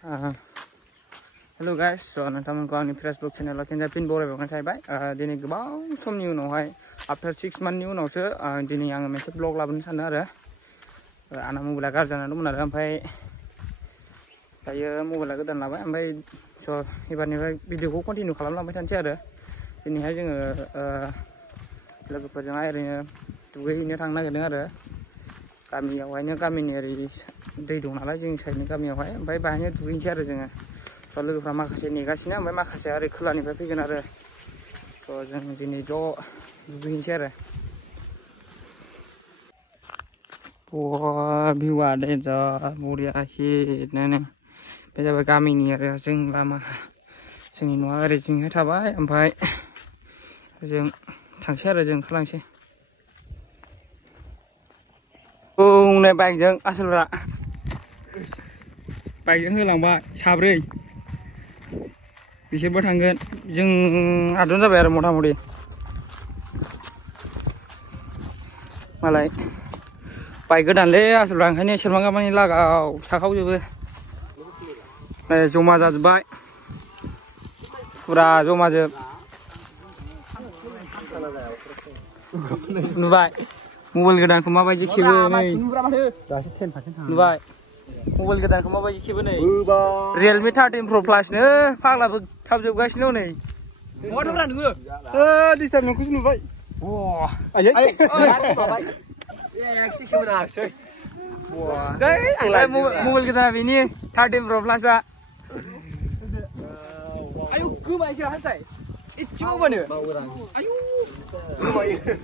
Hello guys, so nontontonku आंनि Facebook channel खेनसे फिन बरायबावनाय थाबाय। दिनै गोबां समनि उनावहाय after 6 monthनि उनावसो दिनै आङो मोनसे ब्लग लाबोनो सानो आरो आंना मबाइला गाज्रि जानानै दंमोन आरो ओमफ्राय दायो मबाइला गोदान लाबाय ओमफ्राय स' एबारनिफ्राय भिडिअखौ कन्टिनिउ खालामलांबाय थानोसै आरो दिनैहाय जोङो लोगोफोरजोंहाय ओरैनो दुगैहैनो थांनो नागिरदों आरो गामियावहायनो गामिनि ओरै दै दं नालाय जोंनि साइडनि गामियावहाय ओमफ्राय बाहायनो दुगैनोसै आरो जोङो स' लोगोफ्रा माखासे नेगासिनो ओमफ्राय माखासे ओरै खोलानिफ्राय फैगोन आरो स' जों दिनै ज' दुगैनोसै आरो भिउआ डेन्जार बरिया हिटनो बे जाबाय गामिनि आरो जों लामा जोंनि न'आ ओरै जोंहाय थाबाय ओमफ्राय जों थांसै आरो जों ओंखारलांसै नै बाइकजों आसोलफ्रा बाइकजों होलांबाय साब्रै बिसोरबो थांगोन जों 8 जन जाबाय आरो मथा मथि मालाय बाइक गोदानलै आसोलफ्रा ओंखायनो सेरमांगामानि लागाव थाखावजोबो जमा जाजोब्बाय फुरा जमाजोब नुबाय मबाइल गोदानखौ माबायदि खेबो नै नुबाय मबाइल गोदानखौ माबायदि खेबो नै रियेलमि 13 Pro Plus नो फाग्लाबो थाबजोबगासिनो नै डिस्टार्ब नोंखौसो नुबाय मबाइल गोदाना बेनि 13 Pro Plus आ आयु गोमायसो हासाय इसेबां बानो आयु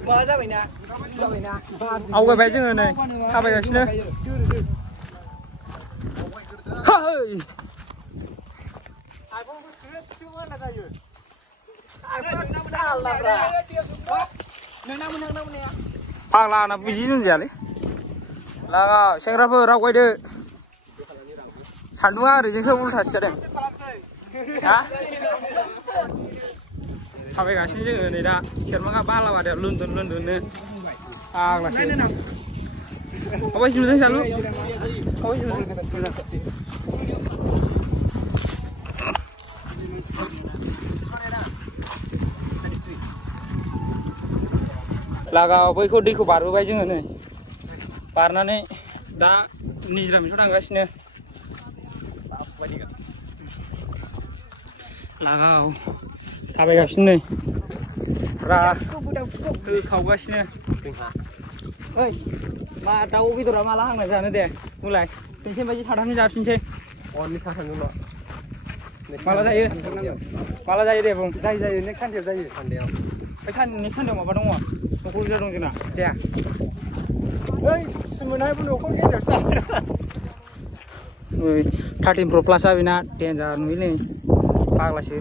मा जाबायना आवगायबाय जोङो नै थाबायगासिनो फाग्ला आंना बुजि जायालै लागा सेंग्राफोर आवगायदो सान्दुङा ओरैजोंसो उल्थासो जादों थाबायगासिनो जोङो नै दा सेरमांगा बालाबारियाव लुन्दुन लुन्दुननो फाग्लासो अबेसिम नुदों सालु लागाव बैखौ दैखौ बारबोबाय जोङो नै बारनानै दा निजिरा मोनसेयाव थांगासिनो लागाव थाबायगासिनो नै फुरा होखावगासिनो ओइ मा दाउ बेदरा माला हांना जानो दे बुंलाय पेन्सन बायदि साथामजों जाफिनसै अनलि साथामजोंल' माला जायो दे बुं जायो नेक्स्ट सानदेआव जायो सानदेआव ओमफ्राय नेक्स्ट सानदेआव माबा दङ न'खर बुरजा दं जोंना जाया ओइ सिमोनहायबो न'खर गेजेरावसो जाबाय 13 Pro Plus आ बेना डेन्जार नुयो नै फाग्लासो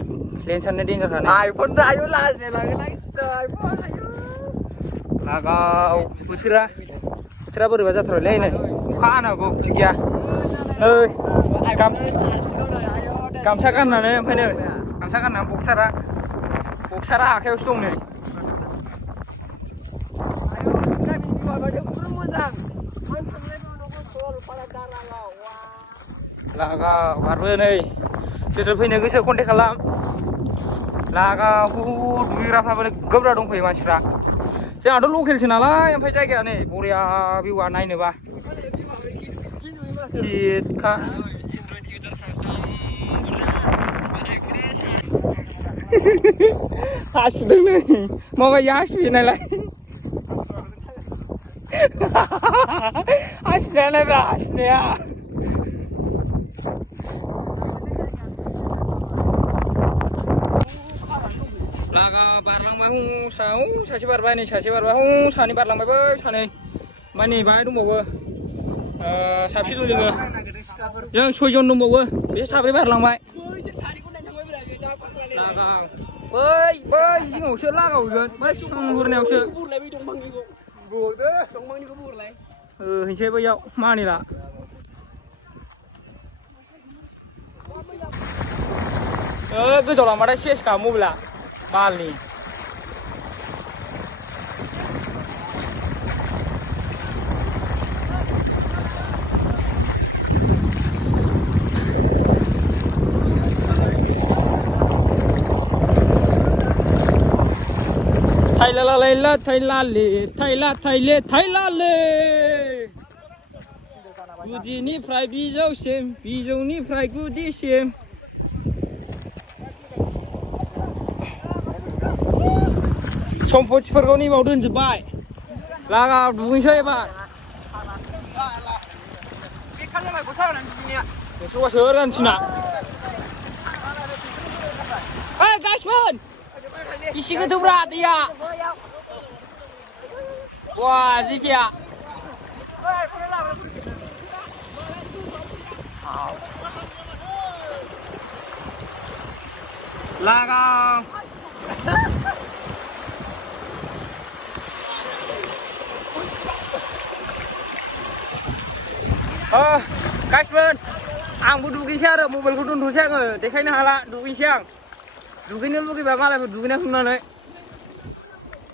लेन्सानो डेन्जारखानो आइफन आयु लाजिनाय लागोन आइफन लागाव बोथोरा बोरैबा जाथारबायलै नै अखा हानांगौ थिग गैया नै गामसा गाननानै ओमफ्राय नै गामसा गाननानै बक्सारा आखायावसो दं नै लागाव बारबो नै सोर फैनो गोसो कन्टेक्ट खालाम लागाव दुगैग्राफ्राबो गोब्रा दंफैयो मानसिफ्रा जोंहाथ' लकेलसो नालाय ओमफ्राय जायगाया नै बरिया भिउआ नायनोबा हिटखा हासुदों नै माबायदि हासुयो नायलाय हासुनाया नायब्रा हासुनाया लागा बारलांबाय सासे बारबाय नै सासे बारबाय सानै बारलांबाय बै सानै ओमफ्राय नै बाहाय दंबावो साबसे दं जों 6 जन दंबावो बिसोर साब्रै बारलांबाय लागा बै जिङावसो लागावहैगोन बै बिफां हुरनायावसो हैनोसै बैयाव मानिला गोजौआव लांबाथाय सेसखा मबाइला बालनि थाइला लाइला थाइला ले थाइला थाइले थाइला ले गुदिनिफ्राय बिजौसिम बिजौनिफ्राय गुदिसिम सम्पथिफोरखौ नैबाव दोनजोब्बाय लागाव दुगैनोसै एबार सोरबा सोर गानसिना ओइ गाइसमोन इसे गोथौब्रा दैया वा जिखिया लागाव गाइसमोन आंबो दुगैनोसै आरो मबाइलखौ दोनथ'सै आङो देखायनो हाला दुगैनोसै आं दुगैनो लुगैबा मालायफोर दुगैनाय नुनानै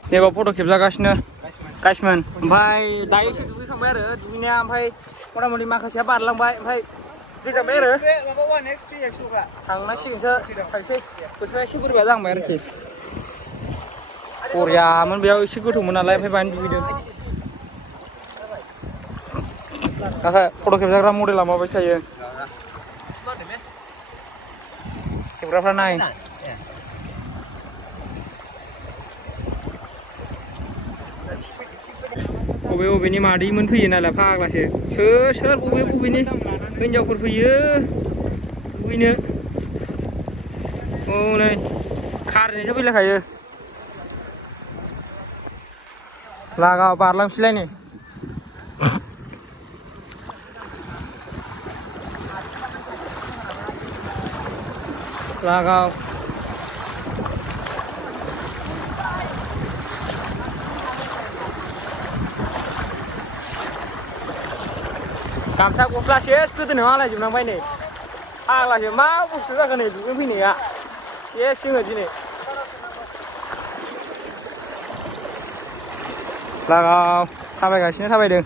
नैबाव फट' खेबजागासिनो गाइसमोन ओमफ्राय दायो एसे दुगैखांबाय आरो दुगैनाया ओमफ्राय मथा मथि माखासेया बारलांबाय ओमफ्राय दैजांबाय आरो थांनांसिगोनसो थांसै बोथोरा एसे बोरैबा जाहांबाय आरोखि बरियामोन बेयाव एसे गोथौमोन नालाय ओमफ्राय बाहायनो दुगैदों फट' खेबजाग्रा मडेला माबायदि थायो खेबग्राफ्रा नाय बबे बबेनि मादैमोन फैयो नालाय फाग्लासो सोर बबे बबेनि हिनजावफोर फैयो दुगैनो नै कारजोंसो फैलायखायो लागाव बारलांसैलाय नै लागाव गामसा गस्ला सेस गोदोनायाव आलायजोबनांबाय नै फाग्लासो मा बुस्थु जाखो नै दुगै फैनाया सेस जोङो दिनै लागाव थाबायगासिनो थाबायदों